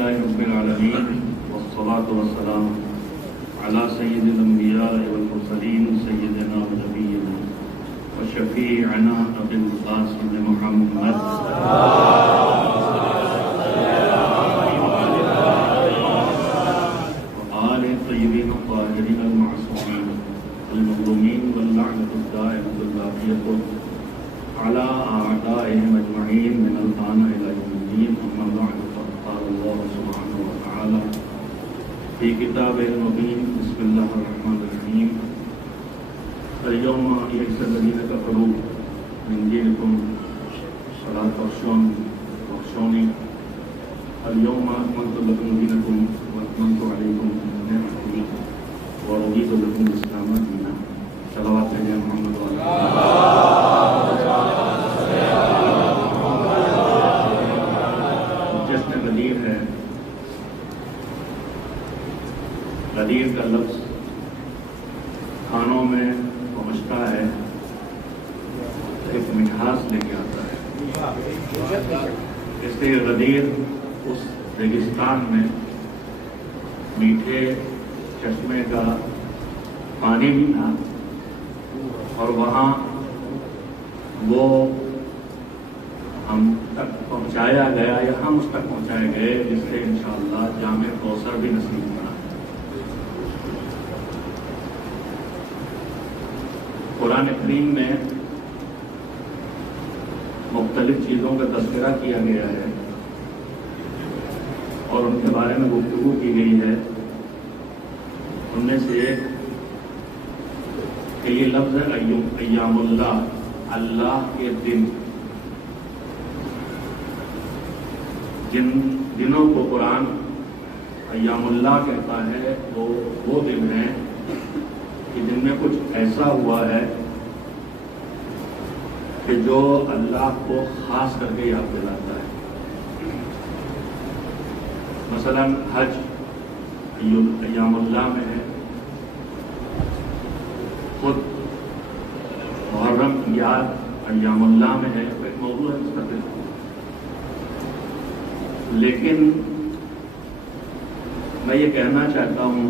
لله رب العالمين والصلاة والسلام على سيد الأنبياء والمرسلين سيدنا ونبينا وشفيعنا أبي القاسم محمد وآل الطيبين الطاهرين المعصومين المظلومين واللعنة الدائمة الباقية على أعدائهم أجمعين من الآن إلى يوم الدين. أما بعد فقال الله سبحانه وتعالى في كتابه المبين بسم الله الرحمن الرحيم اليوم يئس الذين كفروا من دينكم فلا تخشوني اليوم أكملت لكم دينكم وأتممت عليكم نعمتي ورضيت لكم الإسلام دينا. صلوات على محمد وعلى جشن غدیر ہے. غدیر کا لفظ کھانوں میں پہنچتا ہے ایک مٹھاس لے کے آتا ہے. اس لیے غدیر اس ریگستان میں میٹھے چشمے کا پانی بھی تھا اور وہاں وہ ہم تک پہنچایا گیا یا ہم اس تک پہنچائے گئے جس سے انشاءاللہ جامع کوثر بھی نصیب ہونا. قرآن کریم میں مختلف چیزوں کا تذکرہ کیا گیا ہے اور ان کے بارے میں گفتگو کی گئی ہے. ان میں سے ایک کہ یہ لفظ ہے ایام اللہ، اللہ کے دن. جن دنوں کو قرآن ایام اللہ کہتا ہے وہ دن ہیں کہ جن میں کچھ ایسا ہوا ہے کہ جو اللہ کو خاص کر کے یاد دلاتا ہے. مثلا حج ایام اللہ میں ہے، خود محرم کی یاد ایام اللہ میں ہے. ایک موضوع ہے مستقل. لیکن میں یہ کہنا چاہتا ہوں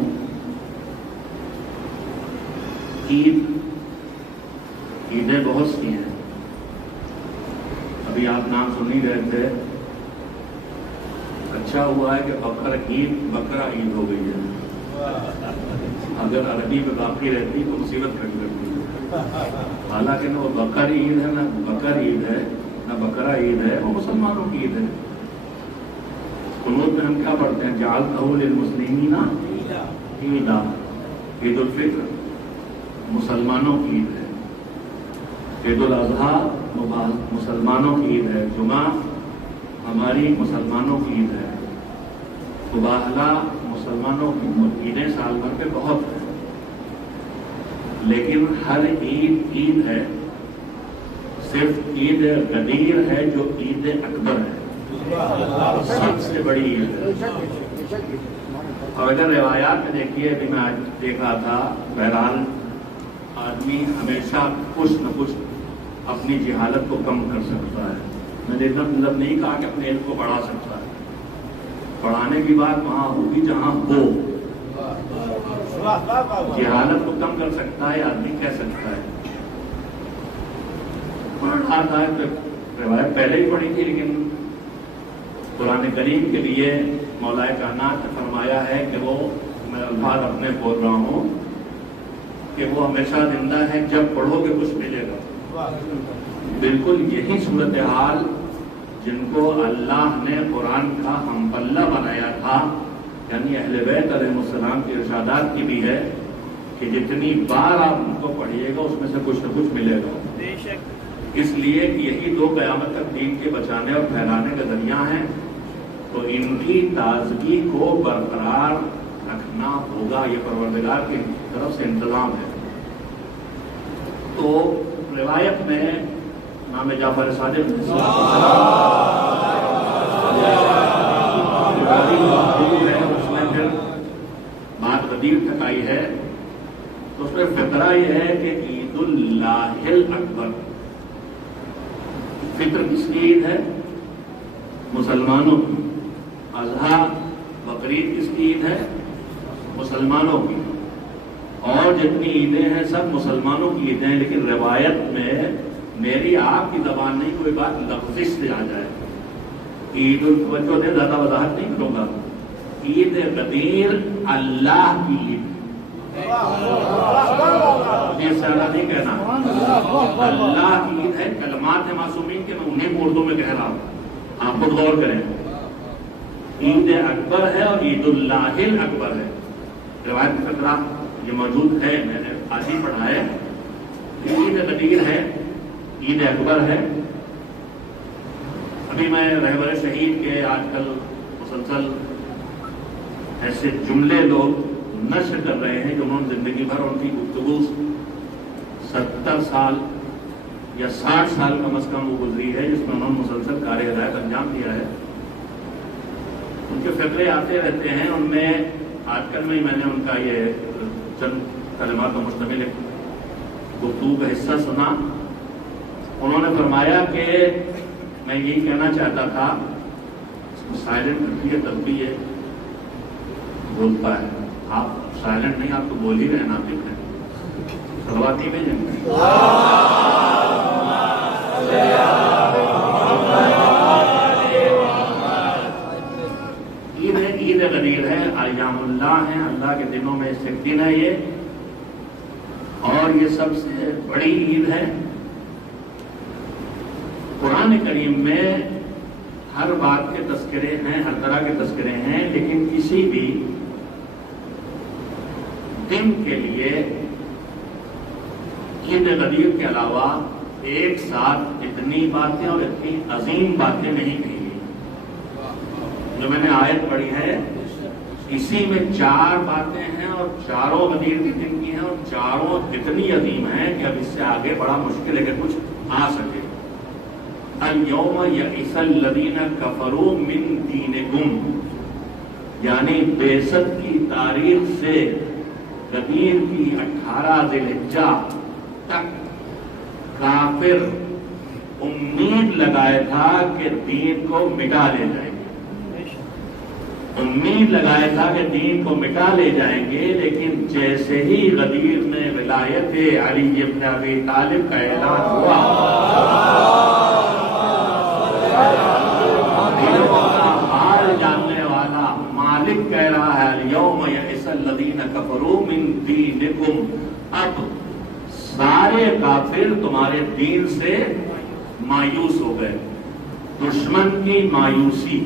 عیدیں بہت سی ہیں. ابھی آپ نام سن ہی رہے تھے. اچھا ہوا ہے کہ بقرہ عید ہو گئی ہے. اگر عربی میں باقی رہتی تو مصیبت کھڑی کرتی. حالانکہ نہ وہ بقر عید ہے نہ بقر عید ہے نہ بقرہ عید ہے، وہ مسلمانوں کی عید ہے. قنوت میں ہم کیا پڑھتے ہیں؟ جعلتہ للمسلمین عیدا. عید الفطر مسلمانوں کی عید ہے. عید الاضحیٰ مسلمانوں کی عید ہے. جمعہ ہماری مسلمانوں کی عید ہے. مباہلہ مسلمانوں کی عیدیں سال بھر کے بہت ہیں، لیکن ہر عید ہے. صرف عید غدیر ہے جو عید اکبر ہے، سب سے بڑی عید ہے. اور اگر روایات میں دیکھیے، ابھی میں آج دیکھ رہا تھا، بہرحال آدمی ہمیشہ کچھ نہ کچھ اپنی جہالت کو کم کر سکتا ہے. میں نے اتنا مطلب نہیں کہا کہ اپنے علم کو بڑھا سکتا ہے. پڑھانے کی بات وہاں ہوگی جہاں ہو. جہالت کو کم کر سکتا ہے آدمی، کہہ سکتا ہے. پڑھ رہا تھا، روایت پہلے ہی پڑھی تھی، لیکن قرآن کریم کے لیے مولا کائنات نے فرمایا ہے کہ وہ، میں الفاظ اپنے بول رہا ہوں، کہ وہ ہمیشہ زندہ ہے، جب پڑھو گے کچھ ملے گا. بالکل یہی صورتحال جن کو اللہ نے قرآن کا ہم پلہ بنایا تھا، یعنی اہل بیت علیہ السلام کے ارشادات کی بھی ہے کہ جتنی بار آپ ان کو پڑھیے گا اس میں سے کچھ نہ کچھ ملے گا. اس لیے کہ یہی دو قیامت تک دین کے بچانے اور پھیلانے کا ذریعہ ہیں، تو ان کی تازگی کو برقرار رکھنا ہوگا. یہ پروردگار کی طرف سے انتظام ہے. تو روایت میں امام جعفر صادق ہے، اس میں پھر بات غدیر تک آئی ہے. تو اس میں فقرہ یہ ہے کہ عید اللہ الاکبر. فطر کس کی عید ہے؟ مسلمانوں کی. اضحیٰ بقرعید کس کی عید ہے؟ مسلمانوں کی. اور جتنی عیدیں ہیں سب مسلمانوں کی عیدیں ہیں، لیکن روایت میں میری آپ کی زبان نہیں کوئی بات لفظ سے آ جائے. عید الفطر نے زیادہ وضاحت نہیں کروں گا. عید غدیر اللہ کی عید، یہ سارا نہیں کہنا، اللہ کی عید ہے. کلمات معصومین کے میں انہیں اردو میں کہہ رہا ہوں، آپ خود غور کریں. عید اکبر ہے اور عید اللہ اکبر ہے. روایت میں فقرہ یہ موجود ہے، میں نے آج ہی پڑھا ہے. عید غدیر ہے، عید اکبر ہے. ابھی میں رہبر شہید کے آج کل مسلسل ایسے جملے لوگ نشر کر رہے ہیں کہ انہوں نے زندگی بھر ان کی گفتگو 70 سال یا 60 سال کم از کم وہ گزری ہے، جس میں انہوں نے مسلسل کار ہدایت انجام دیا ہے. ان کے فقرے آتے رہتے ہیں. ان میں آج کل میں نے ان کا یہ چند کلمات پر مشتمل گفتگو کا حصہ سنا. انہوں نے فرمایا کہ میں یہی کہنا چاہتا تھا، اس کو سائلنٹ رکھیے تب بھی یہ بولتا ہے. آپ سائلنٹ نہیں، آپ تو بول ہی رہے ہیں، ناطق ہیں. سلواتی میں عید ہے، عید غدیر ہے، ایام اللہ ہیں، اللہ کے دنوں میں سے ایک دن ہے یہ، اور یہ سب سے بڑی عید ہے. قرآن کریم میں ہر بات کے تذکرے ہیں، ہر طرح کے تذکرے ہیں، لیکن کسی بھی دن کے لیے عید غدیر کے علاوہ ایک ساتھ اتنی باتیں اور اتنی عظیم باتیں نہیں کہی گئی. جو میں نے آیت پڑھی ہے اسی میں 4 باتیں ہیں اور چاروں غدیر کے دن کی ہیں، اور چاروں اتنی عظیم ہیں کہ اب اس سے آگے بڑا مشکل ہے کہ کچھ آ سکے. اليوم یئس الذین کفروا من دینکم، یعنی بعثت کی تاریخ سے غدیر کی 18 ذی الحجہ تک کافر امید لگائے تھا کہ دین کو مٹا لے جائیں گے. امید لگایا تھا کہ دین کو مٹا لے جائیں گے، لیکن جیسے ہی غدیر میں ولایت علی ابن ابی طالب کا اعلان ہوا، حال جاننے والا مالک کہہ رہا ہے اليوم یئس الذین کفروا من دینکم، اب سارے کافر تمہارے دین سے مایوس ہو گئے. دشمن کی مایوسی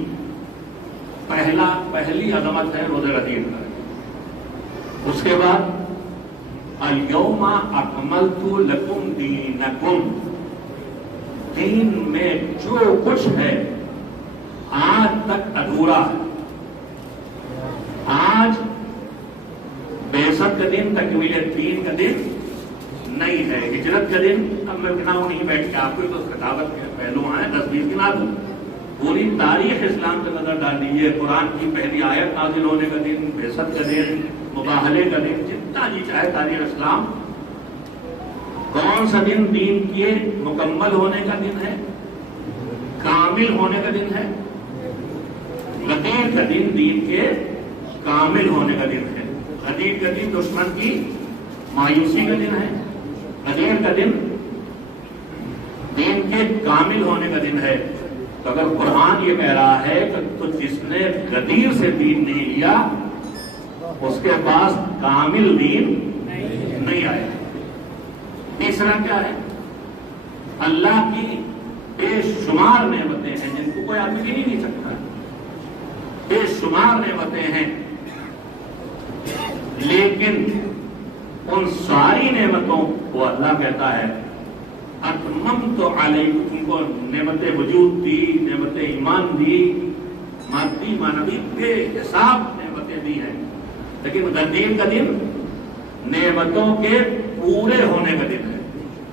پہلی عظمت ہے روزہ غدیر کا. اس کے بعد الیوم اکملت لکم دینکم، دین میں جو کچھ ہے آج تک ادھورا ہے. آج بعثت کا دن، تکمیل دین کا دن نہیں ہے، ہجرت کا دن. اب میں گناؤں نہیں بیٹھ کے آپ کو تو خطابت کے پہلو آئے 10-20 گنا دوں. پوری تاریخ اسلام کا نظر ڈال دیجیے. قرآن کی پہلی آیت نازل ہونے کا دن، بعثت کا دن، مباہلے کا دن، جتنا جی چاہے تاریخ اسلام. کون سا دن دین کے مکمل ہونے کا دن ہے، کامل ہونے کا دن ہے؟ غدیر کا دن دین کے کامل ہونے کا دن ہے. غدیر کا دن دشمن کی مایوسی کا دن ہے. غدیر کا دن دین کے کامل ہونے کا دن ہے. تو اگر قرآن یہ کہہ رہا ہے کہ تو جس نے غدیر سے دین نہیں لیا اس کے پاس کامل دین نہیں آیا. تیسرا کیا ہے؟ اللہ کی بے شمار نعمتیں ہیں جن کو کوئی آدمی گن ہی نہیں سکتا. بے شمار نعمتیں ہیں، لیکن ان ساری نعمتوں کو اللہ کہتا ہے اتممت علیکم، ان کو نعمت وجود دی، نعمت ایمان دی، مادی معنوی بے حساب نعمتیں دی ہیں. لیکن غدیر کا دن نعمتوں کے پورے ہونے کا دن ہے.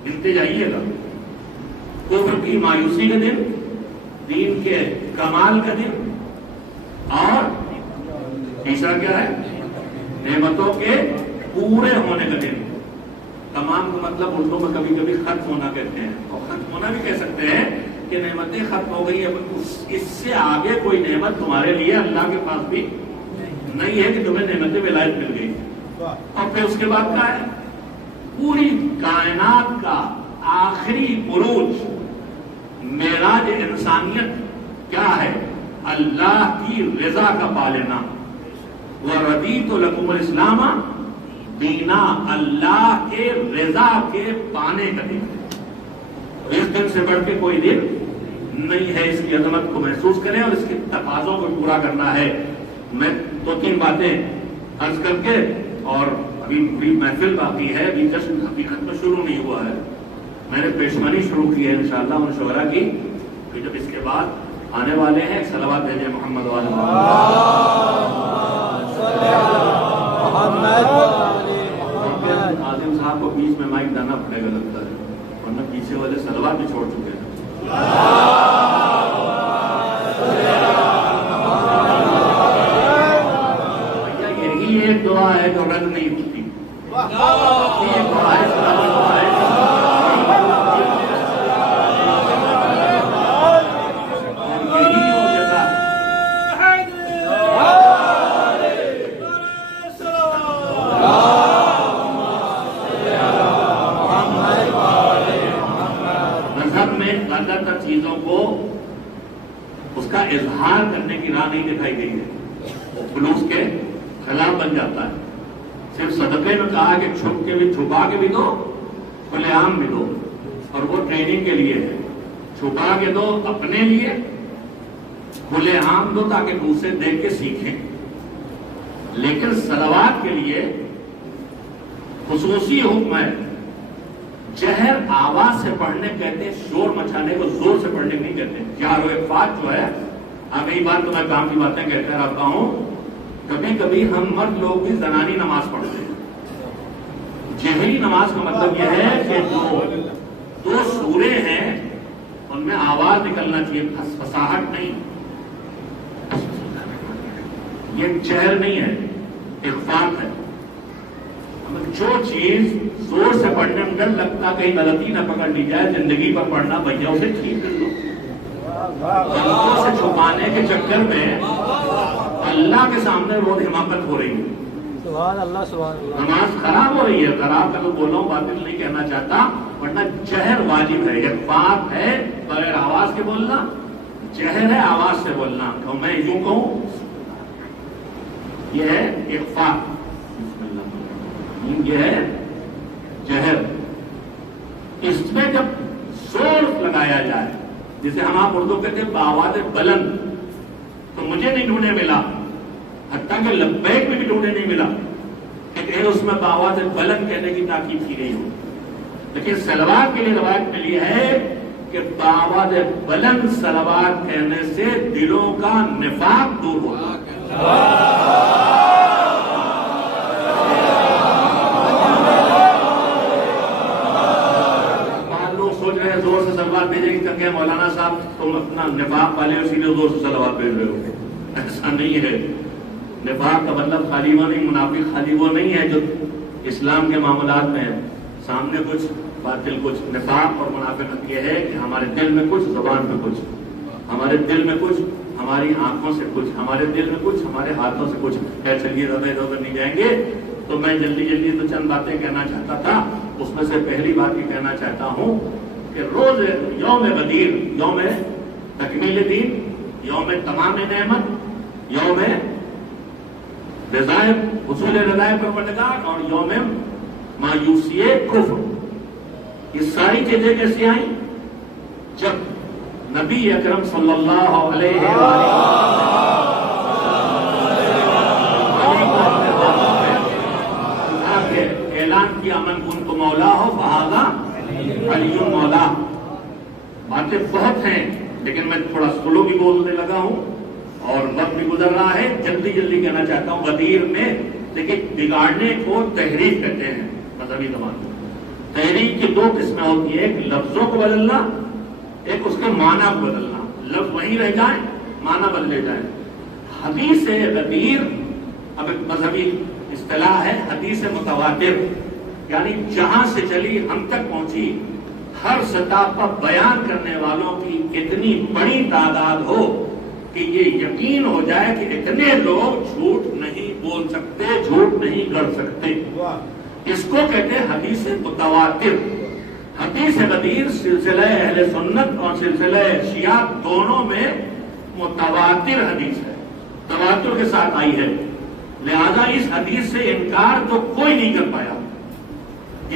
گنتے جائیے گا. کفر کی مایوسی کا دن، دین کے کمال کا دن، اور تیسرا کیا ہے؟ نعمتوں کے پورے ہونے کا دن. تمام کا مطلب اردو میں کبھی کبھی ختم ہونا کہتے ہیں، اور ختم ہونا بھی کہہ سکتے ہیں کہ نعمتیں ختم ہو گئی ہیں، اس سے آگے کوئی نعمت تمہارے لیے اللہ کے پاس بھی نہیں ہے کہ تمہیں نعمت ولایت مل گئی. اور پھر اس کے بعد کیا ہے؟ پوری کائنات کا آخری عروج معراج انسانیت کیا ہے؟ اللہ کی رضا کا پا لینا. وَرَضِيتُ لَكُمُ الْإِسْلَامَ دینا، اللہ کے رضا کے پانے کا دن. اس دن سے بڑھ کے کوئی دن نہیں ہے. اس کی عظمت کو محسوس کریں اور اس کے تقاضوں کو پورا کرنا ہے. میں 2-3 باتیں عرض کر کے، اور ابھی پوری محفل باقی ہے، ابھی جشن حقیقت میں شروع نہیں ہوا ہے. میں نے پیشمانی شروع کی ہے انشاءاللہ ان شعراء کی، کہ جب اس کے بعد آنے والے ہیں. صلوات بھیجیں محمد والے عاظم صاحب کو بیچ میں مائک ڈالنا پڑے گا لگتا ہے، ورنہ پیچھے والے صلوات بھی چھوڑ چکے ہیں. یہی ایک دعا ہے جو رد نہیں ہوتی. یہ دعا ہے دعا ہے چیزوں کو اس کا اظہار کرنے کی راہ نہیں دکھائی گئی ہے. وہ خلوص کے خلاف بن جاتا ہے. صرف صدقے میں کہا کہ چھپ کے بھی، چھپا کے بھی دو، کھلے عام بھی دو. اور وہ ٹریننگ کے لیے ہے. چھپا کے دو اپنے لیے، کھلے عام دو تاکہ دوسرے دیکھ کے سیکھیں. لیکن صلوات کے لیے خصوصی حکم ہے. جہر آواز سے پڑھنے کہتے ہیں، شور مچانے کو زور سے پڑھنے نہیں کہتے. جہر و اخفاء جو ہے، یہی بات تو میں کام کی باتیں کہتا رہتا ہوں. کبھی کبھی ہم مرد لوگ بھی زنانی نماز پڑھتے ہیں. جہری نماز کا مطلب یہ ہے کہ جو 2 سورے ہیں ان میں آواز نکلنا چاہیے، فصاحت نہیں. یہ جہر نہیں ہے، اخفاء ہے. جو چیز زور سے پڑھنے میں ڈر لگتا کہیں غلطی نہ پکڑ لی جائے، زندگی پر پڑھنا بھیا اسے ٹھیک کر لو. غلطوں سے چھپانے کے چکر میں اللہ کے سامنے روز حماقت ہو رہی ہے. سبحان اللہ سبحان اللہ. نماز خراب ہو رہی ہے. خراب کا تو بول رہا ہوں، باطل نہیں کہنا چاہتا، ورنہ جہر واجب ہے. اخفاء ہے بغیر آواز کے بولنا، جہر ہے آواز سے بولنا. تو میں یوں کہوں، یہ ہے اخفاء، یہ ہے جہر. اس میں جب زور لگایا جائے، جسے ہم آپ اردو کہتے ہیں بآواز بلند، تو مجھے نہیں ڈھونڈنے ملا، حتیٰ کہ لبیک میں بھی ڈھونڈنے نہیں ملا کہ اس میں بآواز بلند کہنے کی تاکید کی گئی ہو. لیکن صلوات کے لیے روایت ملی ہے کہ بآواز بلند صلوات کہنے سے دلوں کا نفاق دور ہوگا. زور سے صلوات بھیجیں گے کہ مولانا صاحب تم اپنا نفاق والے ہو، اسی لیے زور سے صلوات بھیج رہے ہو. ایسا نہیں ہے. نفاق کا مطلب خالی وہ نہیں، منافق خالی وہ نہیں ہے جو اسلام کے معاملات میں ہے. سامنے کچھ، باطل کچھ. نفاق اور منافقت یہ ہے کہ ہمارے دل میں کچھ، زبان میں کچھ، ہمارے دل میں کچھ، ہماری آنکھوں سے کچھ، ہمارے دل میں کچھ، ہمارے ہاتھوں سے کچھ. چلیے زیادہ ادھر ادھر نہیں جائیں گے. تو میں جلدی تو چند باتیں کہنا چاہتا تھا. اس میں سے پہلی بات یہ کہنا چاہتا ہوں کہ روز یوم غدیر، یوم تکمیل دین، یوم تمام نعمت، یوم رضائے حصول رضائے پروردگار، اور یوم مایوسی کفر. یہ ساری چیزیں کیسے آئیں؟ جب نبی اکرم صلی اللہ علیہ اعلان کیا من کنت مولا ہو فہذا علی مولا. باتیں بہت ہیں لیکن میں تھوڑا سلو بھی بولنے لگا ہوں اور وقت بھی گزر رہا ہے. جلدی کہنا چاہتا ہوں. غدیر میں لیکن بگاڑنے کو تحریف کہتے ہیں مذہبی زبان میں. تحریف کی 2 قسمیں ہوتی ہیں، ایک لفظوں کو بدلنا، ایک اس کے معنی کو بدلنا. لفظ وہیں رہ جائیں، معنی بدلے جائیں. حدیث غدیر اب ایک مذہبی اصطلاح ہے. حدیث متواتر یعنی جہاں سے چلی ہم تک پہنچی، ہر سطح پر بیان کرنے والوں کی اتنی بڑی تعداد ہو کہ یہ یقین ہو جائے کہ اتنے لوگ جھوٹ نہیں بول سکتے، جھوٹ نہیں گڑھ سکتے. اس کو کہتے ہیں حدیث متواتر. حدیث غدیر سلسلہ اہل سنت اور سلسلہ شیعہ دونوں میں متواتر حدیث ہے، تواتر کے ساتھ آئی ہے. لہذا اس حدیث سے انکار تو کوئی نہیں کر پایا،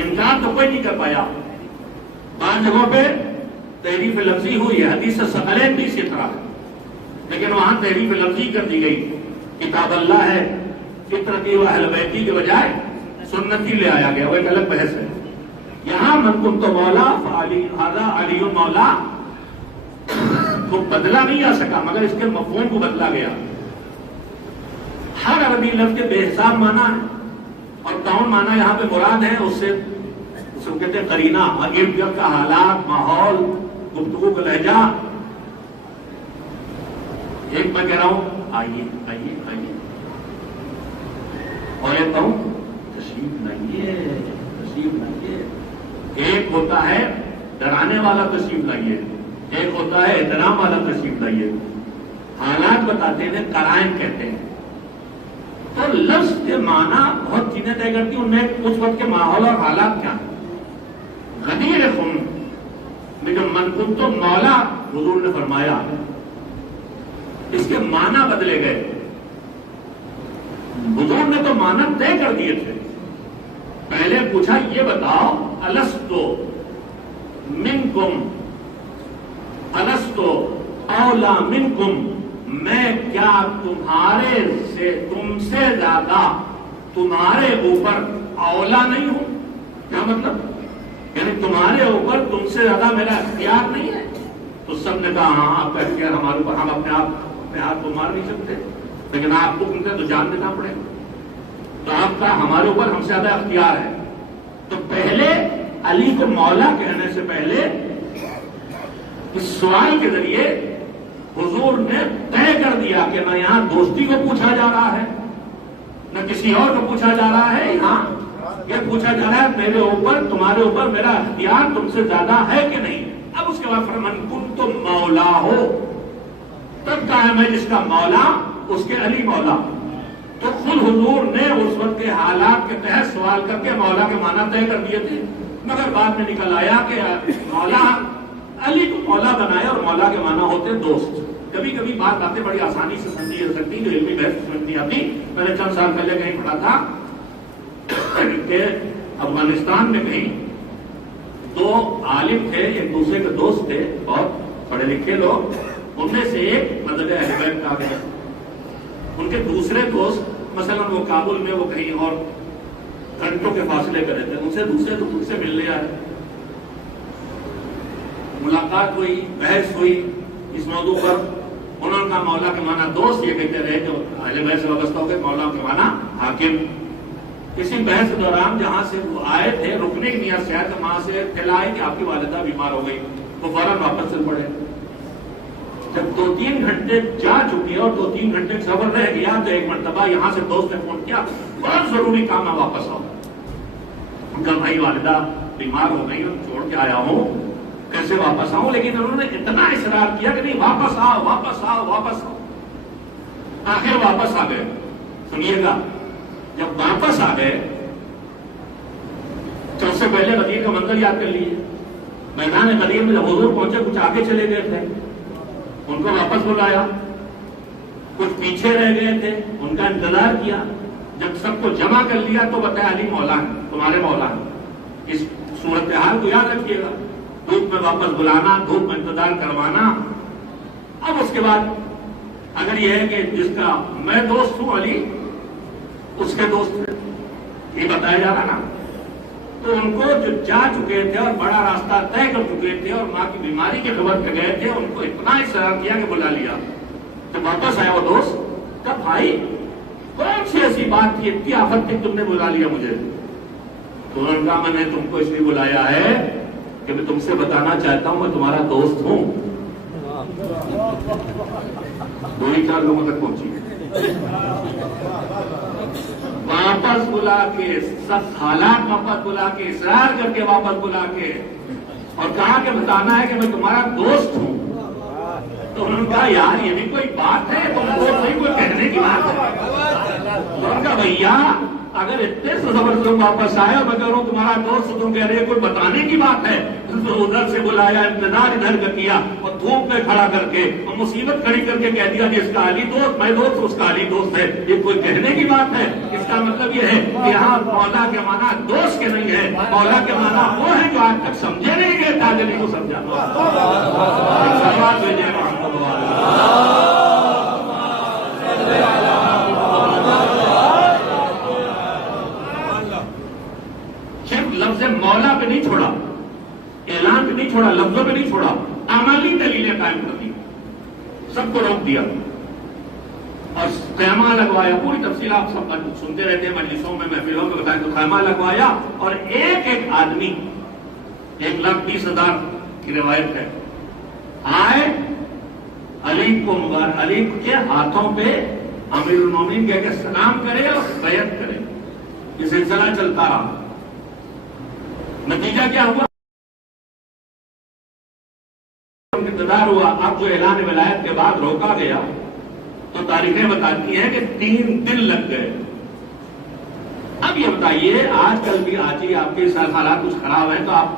انکار تو کوئی نہیں کر پایا. بعض جگہوں پہ تحریف لفظی ہوئی ہے، حدیث ثقلین بھی اسی طرح ہے، لیکن وہاں تحریف لفظی کر دی گئی. کتاب اللہ ہے، فطرتی و اہل بیتی کے بجائے سنتی لے آیا گیا، وہ ایک الگ بحث ہے. یہاں من کنت مولا فعلی ھذا علی مولا کو بدلا نہیں جا سکا، مگر اس کے مفہوم کو بدلا گیا. ہر عربی لفظ کے بے حساب معنی ہے، اور کون معنی یہاں پہ مراد ہے، اس سے کہتے ہیں قرینہ، ارد گرد کا حالات، ماحول، گفتگو کا لہجہ. ایک میں کہہ رہا ہوں آئیے آئیے آئیے، اور ایک کہوں تشریف لائیے تشریف لائیے. ایک ہوتا ہے ڈرانے والا تشریف لائیے، ایک ہوتا ہے احترام والا تشریف لائیے. حالات بتاتے ہیں، قرائن کہتے ہیں. تو لفظ کے معنی بہت چیزیں طے کرتی ہیں، ان میں اس وقت کے ماحول اور حالات کیا ہیں. غدیر خم میں جو من کنت مولا حضور نے فرمایا، اس کے معنی بدلے گئے. حضور نے تو معنی طے کر دیے تھے. پہلے پوچھا یہ بتاؤ الستو منکم الستو اولا منکم، میں کیا تم سے زیادہ تمہارے اوپر اولا نہیں ہوں؟ کیا مطلب؟ یعنی تمہارے اوپر تم سے زیادہ میرا اختیار نہیں ہے؟ تو سب نے کہا ہاں آپ کا اختیار ہمارے اوپر، ہم اپنے آپ کو مار نہیں سکتے، لیکن آپ کو تو جان دینا پڑے گا. تو آپ کا ہمارے اوپر ہم سے زیادہ اختیار ہے. تو پہلے علی کو مولا کہنے سے پہلے اس سوال کے ذریعے حضور نے طے کر دیا کہ نہ یہاں دوستی کو پوچھا جا رہا ہے، نہ کسی اور کو پوچھا جا رہا ہے. یہاں یہ پوچھا جا رہا ہے میرے اوپر تمہارے اوپر میرا اختیار تم سے زیادہ ہے کہ نہیں. اب اس کے بعد فرمان کن تم مولا ہو، تب کہا میں جس کا مولا اس کے علی مولا. تو خود حضور نے اس وقت کے حالات کے تحت سوال کر کے مولا کے معنی طے کر دیے تھے، مگر بعد میں نکل آیا کہ مولا علی کو مولا بنایا، اور مولا کے معنی ہوتے دوست. کبھی کبھی بات آتے بڑی آسانی سے سمجھی جا سکتی، جو علمی بحث سمجھ نہیں آتی. میں نے چند سال پہلے کہیں پڑھا تھا کہ افغانستان میں کہیں دو عالم تھے، ایک دوسرے کے دوست تھے، بہت پڑھے لکھے لوگ. ان میں سے ایک مذہب اہل بیت کا ہے، ان کے دوسرے دوست مثلا وہ کابل میں وہ کہیں اور گھنٹوں کے فاصلے پہ رہتے، ان سے دوسرے تو خود سے ملنے آئے. ملاقات ہوئی، بحث ہوئی اس موضوع پر. انہوں نے کہا مولا کے معنی دوست، یہ کہتے رہے جو اہل بیت سے وابستہ ہو گئے مولا کے معنی حاکم. اسی بحث کے دوران جہاں سے وہ آئے تھے رکنے کی نیت سے آئے تو وہاں سے اطلاع آئی کہ آپ کی والدہ بیمار ہو گئی. وہ فوراً واپس چل پڑے. جب 2-3 گھنٹے جا چکے اور 2-3 گھنٹے سفر رہ گیا تو ایک مرتبہ یہاں سے دوست نے فون کیا، بہت ضروری کام ہے واپس آؤ. ان کا بھائی والدہ بیمار ہو گئی اور چھوڑ کے آیا ہوں، کیسے واپس آؤں؟ لیکن انہوں نے اتنا اصرار کیا کہ نہیں واپس آؤ واپس آؤ واپس آؤ. آخر واپس آ گئے. سنیے گا، جب واپس آ گئے تو اس سے پہلے غدیر کا منظر یاد کر لیجیے. میدان غدیر میں جب حضور پہنچے کچھ آگے چلے گئے تھے، ان کو واپس بلایا. کچھ پیچھے رہ گئے تھے، ان کا انتظار کیا. جب سب کو جمع کر لیا تو بتایا علی مولا ہے، تمہارے مولا ہے. اس صورتحال کو یاد رکھیے گا. دھوپ میں واپس بلانا، دھوپ میں انتظار کروانا. اب اس کے بعد اگر یہ ہے کہ جس کا میں دوست ہوں علی اس کے دوست ہے، یہ بتایا جا رہا نا. تو ان کو جو جا چکے تھے اور بڑا راستہ طے کر چکے تھے اور ماں کی بیماری کی خبر پہ گئے تھے، ان کو اتنا اصرار کیا کہ بلا لیا. جب واپس آیا وہ دوست، کب بھائی کون سی ایسی بات تھی، اتنی آفت تھی تم نے بلا لیا مجھے؟ تو انہوں نے کہا میں نے تم کو اس لیے بلایا ہے کہ میں تم سے بتانا چاہتا ہوں میں تمہارا دوست ہوں. 2-4 لوگوں تک پہنچی. واپس بلا کے سب حالات واپس بلا کے اصرار کر کے واپس بلا کے اور کہا کہ بتانا ہے کہ میں تمہارا دوست ہوں. تو انہوں نے کہا یار یہ بھی کوئی بات ہے، تم دوست نہیں، کوئی کہنے کی بات ہے. تو ان کا بھیا اگر اتنے سے زبردست واپس آئے اور میں کہہ رہا ہوں تمہارا دوست تم کہہ رہے کوئی بتانے کی بات ہے، ادھر سے بلایا، انتظار ادھر کا کیا اور دھوپ میں کھڑا کر کے اور مصیبت کھڑی کر کے کہہ دیا کہ اس کا علی دوست، میں دوست، اس کا علی دوست ہے، یہ کوئی کہنے کی بات ہے؟ اس کا مطلب یہ ہے کہ یہاں مولا کے معنی دوست کے نہیں ہے، مولا کے معنی وہ ہے جو آج تک سمجھے نہیں گئے، تاجلی کو سمجھا لفظ مولا پہ نہیں چھوڑا، اعلان پہ نہیں چھوڑا، لفظوں پہ نہیں چھوڑا، عملی دلیلیں قائم کر دی، سب کو روک دیا اور خیمہ لگوایا۔ پوری تفصیل آپ سب سنتے رہتے ہیں مجلسوں میں، محفلوں میں بتائیں تو خیمہ لگوایا اور ایک ایک آدمی 1,20,000 کی روایت ہے، آئے علی کو مبارک، علی کے ہاتھوں پہ امیر المومنین کہہ کے سلام کرے اور بیعت کرے۔ یہ سلسلہ چلتا رہا، نتیجہ کیا ہوا؟ انتظار ہوا۔ اب جو اعلان ولایت کے بعد روکا گیا تو تاریخیں بتاتی ہیں کہ 3 دن لگ گئے۔ اب یہ بتائیے آج کل بھی آج آپ کے ساتھ حالات کچھ خراب ہیں تو آپ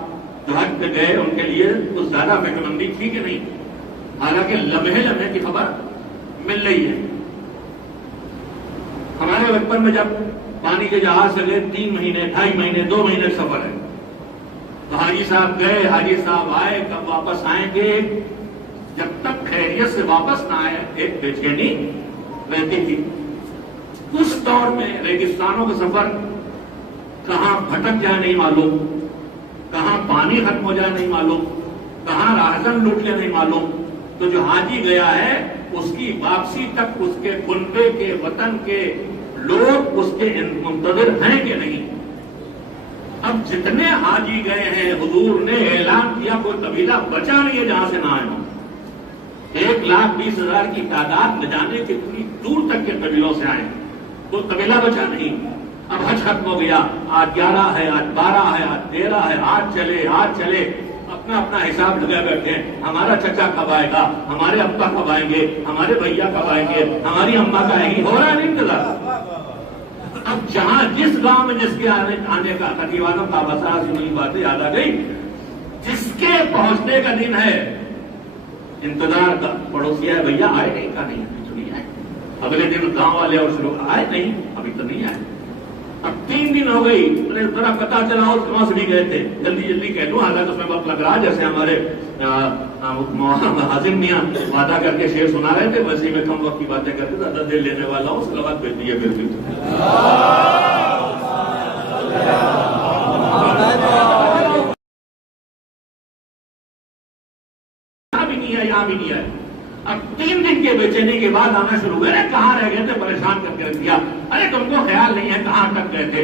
جو حج پہ گئے ان کے لیے کچھ زیادہ فکر مندی تھی کہ نہیں؟ حالانکہ لمحے لمحے کی خبر مل رہی ہے۔ ہمارے بچپن میں جب پانی کے جہاز سے گئے 3 مہینے 2.5 مہینے 2 مہینے سفر ہے تو حاجی صاحب گئے، حاجی صاحب آئے، کب واپس آئیں گے؟ جب تک خیریت سے واپس نہ آئے ایک بے چینی رہتی تھی۔ اس دور میں ریگستانوں کا سفر، کہاں بھٹک جائے نہیں معلوم، کہاں پانی ختم ہو جائے نہیں معلوم، کہاں راہزن لوٹ لے نہیں معلوم۔ تو جو حاجی گیا ہے اس کی واپسی تک اس کے کنبے کے وطن کے لوگ اس کے منتظر ہیں کہ نہیں؟ اب جتنے حاجی گئے ہیں حضور نے اعلان کیا کوئی قبیلہ بچا نہیں ہے جہاں سے نہ آئے ہوں۔ 1,20,000 کی تعداد نہ جانے کتنی دور تک کے قبیلوں سے آئے، کوئی قبیلہ بچا نہیں۔ اب حج ختم ہو گیا، آج 11 ہے، آج 12 ہے، آج 13 ہے، آج چلے اپنا اپنا حساب لگا بیٹھے ہیں۔ ہمارا چچا کب آئے گا، ہمارے ابا کب آئیں گے، ہمارے بھیا کب آئیں گے، ہماری اماں کا آئے گی، ہو رہا ہے نہیں انتظار۔ اب جہاں جس گاؤں میں جس کے آنے کا خطیبانوں کا بسا سے مجھے باتیں یاد آ گئی، جس کے پہنچنے کا دن ہے انتظار کا، پڑوسی ہے بھیا آئے نہیں کا نہیں آئے، اگلے دن گاؤں والے اور شروع آئے نہیں، ابھی تو نہیں آئے۔ اب 3 دن ہو گئی، ذرا پتا چلا اس بھی گئے تھے، جلدی کہہ دوں، حالانکہ اس میں وقت لگ رہا جیسے ہمارے حاضم میاں وعدہ کر کے شعر سنا رہے تھے، ویسے میں کم وقت کی باتیں کرتے تھے، زیادہ دل لینے والا ہوں، سلوات بھیج دیے پھر بھی یہاں بھی نہیں ہے۔ اب 3 دن کے بے چینی کے بعد آنا شروع ہوئے، کہاں رہ گئے تھے، پریشان کر کے رکھ دیا۔ ارے تم کو خیال نہیں ہے کہاں تک گئے تھے؟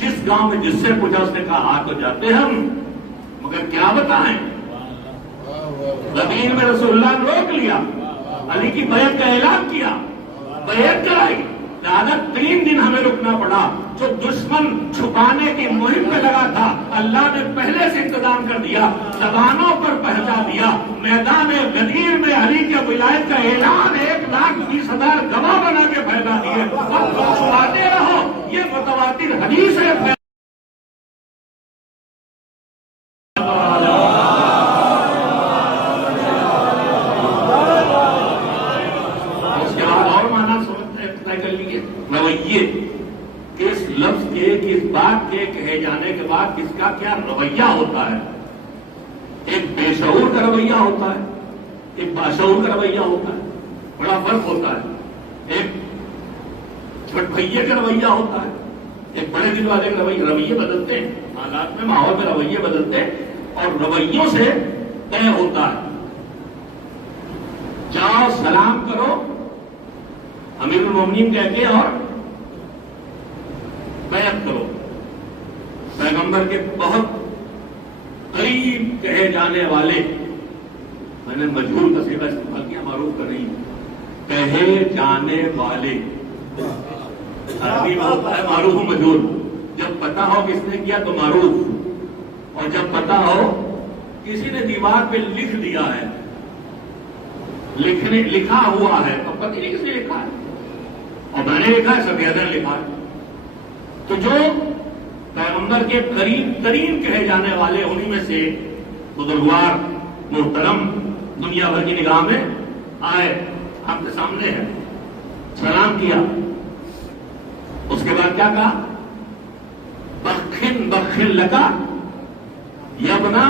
جس گاؤں میں جس سے پوچھا اس نے کہا آ تو جاتے ہم، مگر کیا بتائیں، غدیر میں رسول اللہ نے روک لیا، علی کی بیعت کا اعلان کیا، بیعت کرائی، لہذا 3 دن ہمیں رکنا پڑا۔ جو دشمن چھپانے کی مہم پہ لگا تھا اللہ نے پہلے سے انتظام کر دیا، زبانوں پر پہنچا دیا۔ میدان غدیر میں علی کے ولایت کا اعلان 1,20,000 گواہ بنا کے پھیلا دیے۔ اب چھپاتے رہو، یہ متواتر حدیث ہے۔ اس کے بعد اور معنی طے کر لیجیے، رویے کس لفظ کے، کس بات کے کہے جانے کے بعد کس کا کیا رویہ ہوتا ہے۔ ایک بے شعور کا رویہ ہوتا ہے، ایک باشعور کا رویہ ہوتا ہے، بڑا فرق ہوتا ہے۔ ایک چھٹ بھئیے کا رویہ ہوتا ہے، ایک بڑے دل والے کا رویے بدلتے ہیں، حالات میں ماحول میں رویے بدلتے ہیں اور رویوں سے طے ہوتا ہے۔ جاؤ سلام کرو امیر المومنین کہہ کے اور بیعت کرو۔ پیغمبر کے بہت قریب کہے جانے والے، میں نے مجہول کا صیغہ استعمال کیا، معروف کا نہیں، کہے جانے والے عربی میں ہوتا ہے معروف و مجہول۔ جب پتا ہو کس نے کیا تو معروف، اور جب پتا ہو کسی نے دیوار پہ لکھ دیا ہے، لکھا ہوا ہے تو پتہ نہیں کس نے لکھا ہے، اور میں نے لکھا ہے سفیدہ نے لکھا ہے. تو جو پیغمبر کے قریب ترین کہے جانے والے انہی میں سے بزرگوار محترم دنیا بھر کی نگاہ میں آئے، آپ کے سامنے ہے، سلام کیا. اس کے بعد کیا کہا؟ بخن بخن لگا یبنا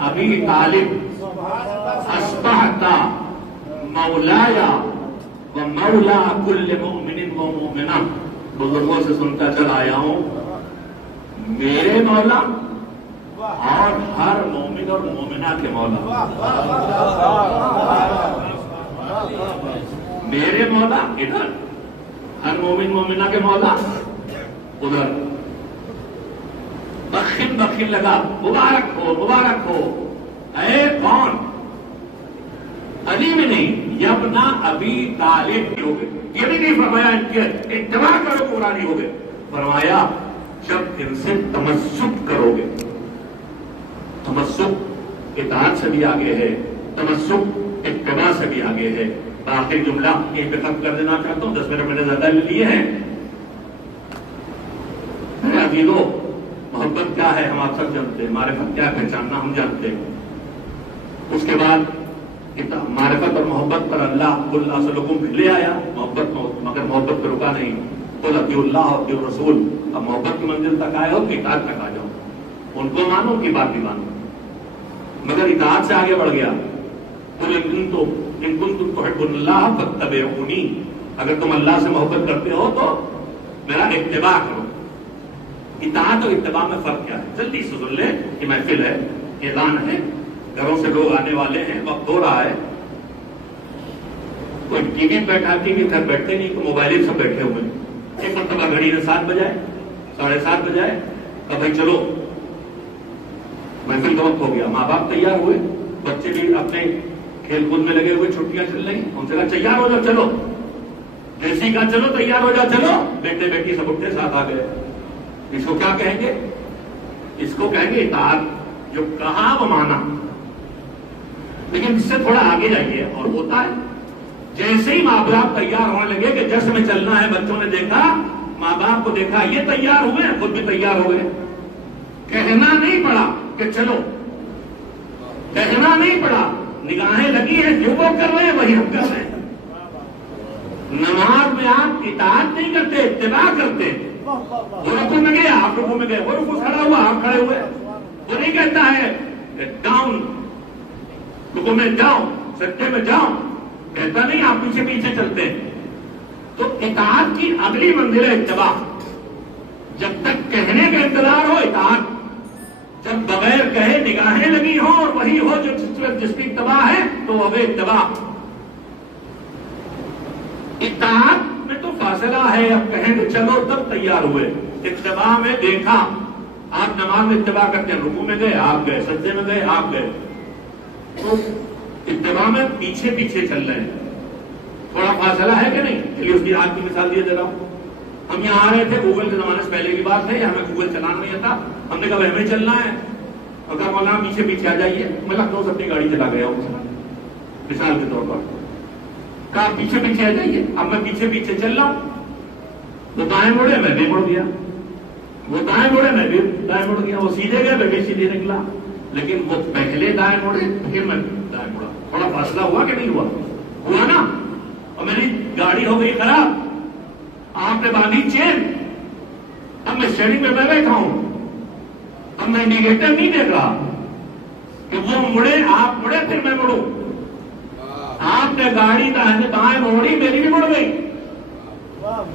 ابی طالب اصبحت مولایا و مولا کل مؤمن و مؤمنہ. بزرگوں سے سنتا چلا آیا ہوں، میرے مولا اور ہر مومن اور مومنہ کے مولا. میرے مولا ادھر، ہر مومن مومنہ کے مولا ادھر. بخن بخن لگا، مبارک ہو مبارک ہو. اے کون؟ علی میں نہیں، یبنا ابی طالب ہو گئے. یہ بھی نہیں فرمایا ان کے اتباع کرو پورا نہیں ہو گئے، فرمایا جب ان سے تمسک کرو گے. تمسک اطاعت سے بھی آگے ہے، تمسک اتباع سے بھی آگے ہے. آخری جملہ یہیں پہ ختم کر دینا چاہتا ہوں، 10 منٹ میں نے زیادہ لے لیے ہیں. عزیزو، محبت کیا ہے ہم آپ سب جانتے ہیں، معرفت کیا ہے پہچاننا ہم جانتے ہیں. اس کے بعد معرفت اور محبت پر اللہ صلی اللہ علیہ وسلم لے آیا. محبت مگر محبت پہ رکا نہیں. قل اطیعوا اللہ واطیعوا الرسول. اب محبت کی منزل تک آئے ہو کہ اطاعت تک آ جاؤ. ان کو مانو، ان کی بات بھی مانو، مگر اطاعت سے آگے بڑھ گیا. قل ان کنتم تحبون اللہ فاتبعونی. اگر تم اللہ سے محبت کرتے ہو تو میرا اتباع کرو. اطاعت اور اتباع میں فرق کیا ہے؟ جلدی سے سن لیں، یہ محفل ہے، اذان ہے، گھروں سے لوگ آنے والے ہیں، وقت ہو رہا ہے. کوئی ٹی وی بیٹھا، ٹی وی گھر بیٹھتے نہیں، تو موبائل سے بیٹھے ہوئے. ایک مرتبہ گھڑی نے 7 بجائے، 7:30 بجائے، کہا بھائی چلو محفل کا وقت ہو گیا. ماں باپ تیار ہوئے، بچے بھی اپنے کھیل کود میں لگے ہوئے، چھٹیاں چل رہی. ان سے کہا تیار ہو جاؤ چلو. جیسی کہا چلو تیار ہو جاؤ چلو، بیٹے بیٹی سب اٹھتے ساتھ آ گئے. اس کو کیا کہیں گے؟ اس کو کہیں گے اطاعت. جو کہا وہ مانا. لیکن اس سے تھوڑا آگے جائیے اور ہوتا ہے جیسے ہی ماں باپ تیار ہونے لگے کہ جشن میں چلنا ہے، بچوں نے دیکھا، ماں باپ کو دیکھا یہ تیار ہوئے، خود بھی تیار ہو گئے. کہنا نہیں پڑا کہ چلو، کہنا نہیں پڑا، نگاہیں لگی ہیں، جو وہ کر رہے ہیں وہی ہم کر رہے ہیں. نماز میں آپ اطاعت نہیں کرتے، اتباع کرتے. وہ رکوع میں گئے آپ رکوع میں گئے، وہ رکوع کھڑا ہوا آپ کھڑے ہوئے. وہ نہیں کہتا ہے ڈاؤن، رکوع میں جاؤ، سجدے میں جاؤ، کہتا نہیں، آپ پیچھے پیچھے چلتے ہیں. تو اطاعت کی اگلی منزل ہے اتباع. جب تک کہنے کا انتظار ہو اطاعت، جب بغیر کہے نگاہیں لگی ہوں اور وہی ہو جو جس کی اتباع ہے تو وہ اتباع. اطاعت میں تو فاصلہ ہے، اب کہیں کہ چلو تب تیار ہوئے. اتباع میں دیکھا، آپ نماز میں اتباع کرتے ہیں، رکوع میں گئے آپ گئے، سجدے میں گئے آپ گئے. تو اتباع میں پیچھے پیچھے چل رہے ہیں. تھوڑا فاصلہ ہے کہ نہیں؟ چلیے اس کی آج کی مثال دیے دے رہا ہوں. ہم یہاں آ رہے تھے، گوگل کے زمانے سے پہلے کی بات ہے، ہمیں گوگل چلانا نہیں آتا. ہم نے کہا ہمیں چلنا ہے، اور کہا مولانا پیچھے پیچھے آ جائیے. میں لکھنؤ سے اپنی گاڑی چلا گیا ہوں مثال کے طور پر. کہا پیچھے پیچھے آ جائیے. اب میں پیچھے پیچھے چل رہا ہوں. وہ دائیں مڑے میں بھی مڑ گیا، وہ دائیں مڑے میں بھی دائیں مڑ گیا. وہ سیدھے گئے میں بھی سیدھے نکلا. لیکن وہ پہلے دائیں مڑے پھر میں دائیں مڑا. تھوڑا فاصلہ ہوا کہ نہیں ہوا؟ ہوا نا. اور میری گاڑی ہو گئی خراب، آپ نے باندھی چین. اب میں اسٹیئرنگ پہ بیٹھا ہوں، اب میں انڈیکیٹر نہیں دیکھ رہا کہ وہ مڑے آپ مڑے پھر میں مڑوں. آپ نے گاڑی دائیں موڑی، میری بھی مڑ گئی.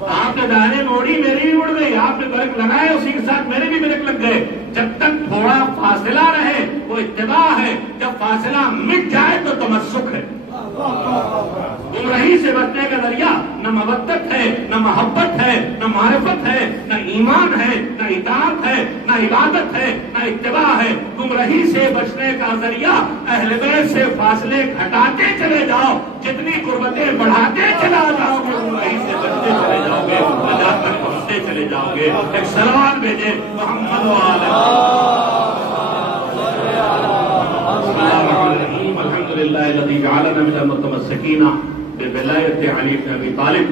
آپ نے دائیں موڑی، میری بھی مڑ گئی. آپ نے بریک لگائے، اسی کے ساتھ میرے بھی بریک لگ گئے. جب تک تھوڑا فاصلہ رہے وہ اتباع ہے، جب فاصلہ مٹ جائے تو تمسک ہے. گمراہی سے بچنے کا ذریعہ نہ مودت ہے، نہ محبت ہے، نہ معرفت ہے، نہ ایمان ہے، نہ اطاعت ہے، نہ عبادت ہے، نہ اتباع ہے. گمراہی سے بچنے کا ذریعہ اہل بیت سے فاصلے گھٹاتے چلے جاؤ، جتنی قربتیں بڑھاتے چلا جاؤ گے گمراہی سے بچتے چلے جاؤ گے، نجات تک پہنچتے چلے جاؤ گے. ایک سلام بھیجے محمد الحمد للہ الذی جعلنا من المتمسکین بولایت علی بن ابی طالب.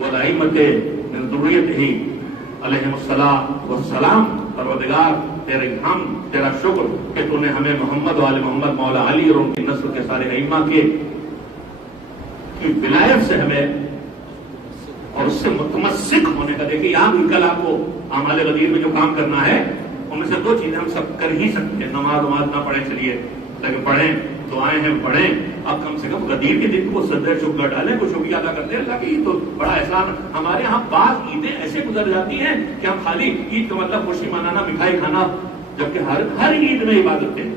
والائمۃ من ذریتہ علیہم الصلاۃ والسلام، پروردگار تیرے ہم تیرا شکر کہ تو نے ہمیں محمد و آل محمد مولا علی اور ان کی نسل کے سارے ائمہ کی ولایت سے ہمیں اور اس سے متمسک ہونے کا. دیکھیے یہاں بھی کل آپ کو اعمال غدیر میں جو کام کرنا ہے ان میں سے دو چیزیں ہم سب کر ہی سکتے ہیں. نماز نہ پڑھیں چلیے لیکن پڑھیں، دعائیں ہیں پڑھیں. اب کم سے کم غدیر کے دن کو سجدہ شکر ڈالیں، کو شکریہ ادا کرتے ہیں اللہ کی. تو بڑا احسان. ہمارے ہاں بعض عیدیں ایسے گزر جاتی ہیں کہ ہم خالی عید کا مطلب خوشی منانا، مٹھائی کھانا، جبکہ ہر عید میں عبادت ہے.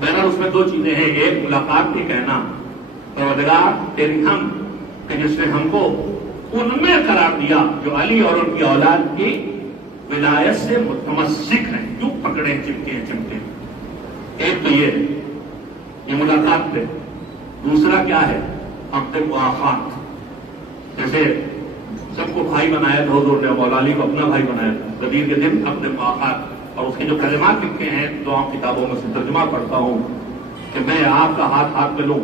بہرحال اس میں دو چیزیں ہیں. ایک ملاقات بھی کہنا پروردگار تیری ہم کہ جس نے ہم کو ان میں قرار دیا جو علی اور ان کی اولاد کی ولایت سے متمسک ہیں، کیوں پکڑے چمٹے. ایک تو یہ ملاقات پہ. دوسرا کیا ہے؟ عقد مواخات. جیسے سب کو بھائی بنایا تھا حضور نے، مولا علی کو اپنا بھائی بنایا تھا. غدیر کے دن عقد مواخات. اور اس کے جو کلمات لکھے ہیں دعاؤں کتابوں میں سے ترجمہ پڑھتا ہوں کہ میں آپ کا ہاتھ میں لوں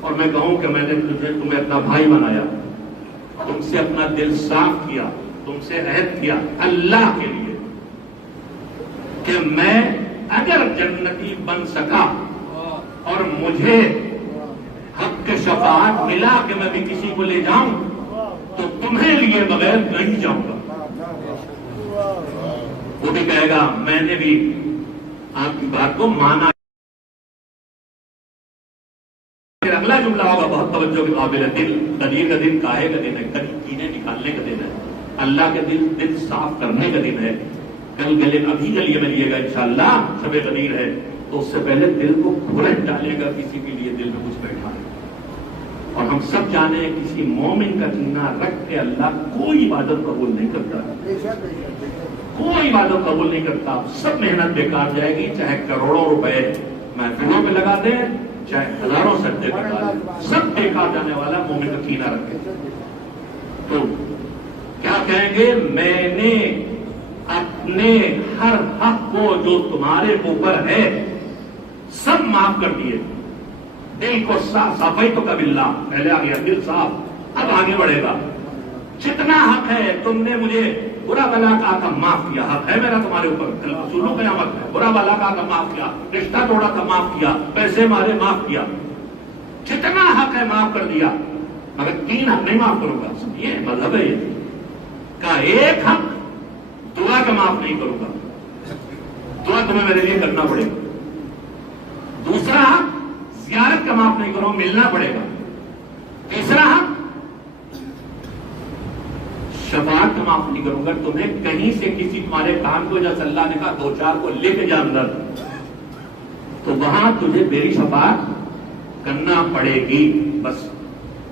اور میں کہوں کہ میں نے تمہیں اپنا بھائی بنایا، تم سے اپنا دل صاف کیا، تم سے عہد کیا اللہ کے لیے کہ میں اگر جنتی بن سکا اور مجھے حق کے شفاعت ملا کہ میں بھی کسی کو لے جاؤں تو تمہیں لیے بغیر نہیں جاؤں گا. وہ بھی کہے گا میں نے بھی آپ کی بات کو مانا. پھر اگلا جملہ ہوگا بہت توجہ کے قابل ہے. دل غدیر کا دن کاہے کا دن ہے؟ کینے نکالنے کا دن ہے. اللہ کے دل صاف کرنے کا دن ہے. کل ابھی گلیے میں لیے گا انشاءاللہ شب غدیر ہے تو اس سے پہلے دل کو کھرچ ڈالے گا کسی کے لیے دل میں کچھ بیٹھا ہے. اور ہم سب جانے کسی مومن کا کینہ رکھ کے اللہ کوئی عبادت قبول نہیں کرتا، کوئی عبادت قبول نہیں کرتا. سب محنت بیکار جائے گی، چاہے کروڑوں روپے محفلوں میں لگا دیں، چاہے ہزاروں سجدے لگا دیں، سب بیکار جانے والا مومن کا کینہ رکھے. تو کیا کہیں گے؟ میں نے اپنے ہر حق کو جو تمہارے اوپر ہے سب معاف کر دیے. دل کو صفائی تو کب اللہ پہلے آ گیا دل صاف، اب آگے بڑھے گا. جتنا حق ہے تم نے مجھے برا بلا کا تھا معاف کیا، حق ہے میرا تمہارے اوپر، رسولوں کا حق ہے. برا بلا کا تھا معاف کیا، رشتہ توڑا تھا معاف کیا، پیسے مارے معاف کیا. جتنا حق ہے معاف کر دیا، مگر 3 حق نہیں معاف کروں گا. یہ مذہب ہے. یہ کا ایک حق دعا کا معاف نہیں کروں گا، دعا تمہیں میرے لیے کرنا پڑے گا. دوسرا حق زیارت کا معاف نہیں کروں، ملنا پڑے گا. تیسرا حق شفاعت کا معاف نہیں کروں گا. تمہیں کہیں سے کسی تمہارے کام کو جیسے اللہ نے کہا 2-4 کو لے کے جا اندر تو وہاں تجھے میری شفاعت کرنا پڑے گی. بس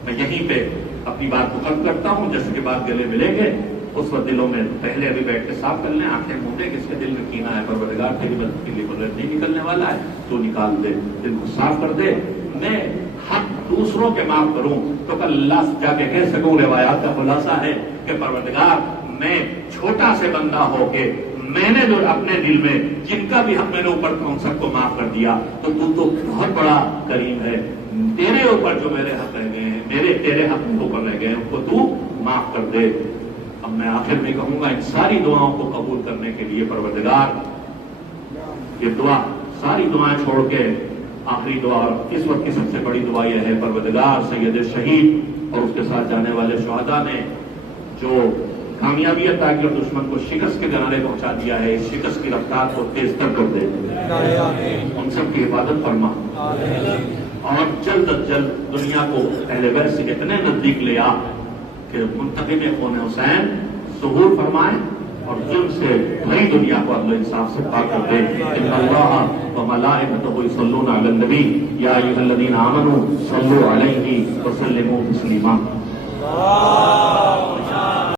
میں یہیں پہ اپنی بات کو ختم کرتا ہوں. جیسے کے بعد گلے ملیں گے اس وقت دلوں میں پہلے ابھی بیٹھ کے صاف کر لیں، آنکھیں مونڈے کس کے دل میں کینہ ہے پروردگار تیری مدد کے لیے بغیر نہیں نکلنے والا ہے تو نکال دے، دل کو صاف کر دے. میں حق دوسروں کے معاف کروں تو کل اللہ سے جا کے کہہ سکوں. روایات کا خلاصہ ہے کہ پروردگار میں چھوٹا سے بندہ ہو کے میں نے جو اپنے دل میں جن کا بھی حق میں نے اوپر تھا ان سب کو معاف کر دیا تو تو بہت بڑا کریم ہے. تیرے اوپر جو میرے حق رہ گئے ہیں، تیرے حق کے اوپر رہ گئے ہیں ان کو تو معاف کر دے. اب میں آخر میں کہوں گا ان ساری دعاؤں کو قبول کرنے کے لیے پروردگار یہ دعا ساری دعائیں چھوڑ کے آخری دعا اور اس وقت کی سب سے بڑی دعا یہ ہے پروردگار سید شہید اور اس کے ساتھ جانے والے شہداء نے جو کامیابی عطا کی اور دشمن کو شکست کے کنارے پہنچا دیا ہے، اس شکست کی رفتار کو تیز تر کر دے. ان سب کی حفاظت فرما اور جلد از جلد دنیا کو اہل بیت سے اتنے نزدیک لے آ کہ منتقم خون حسین ظہور فرمائے اور ظلم سے بھری دنیا کو عدل و انصاف سے پاک کر دے. ان اللہ و ملائکتہ یصلون علی النبی یا ایھا الذین آمنوا صلوا علیہ وسلموا تسلیما.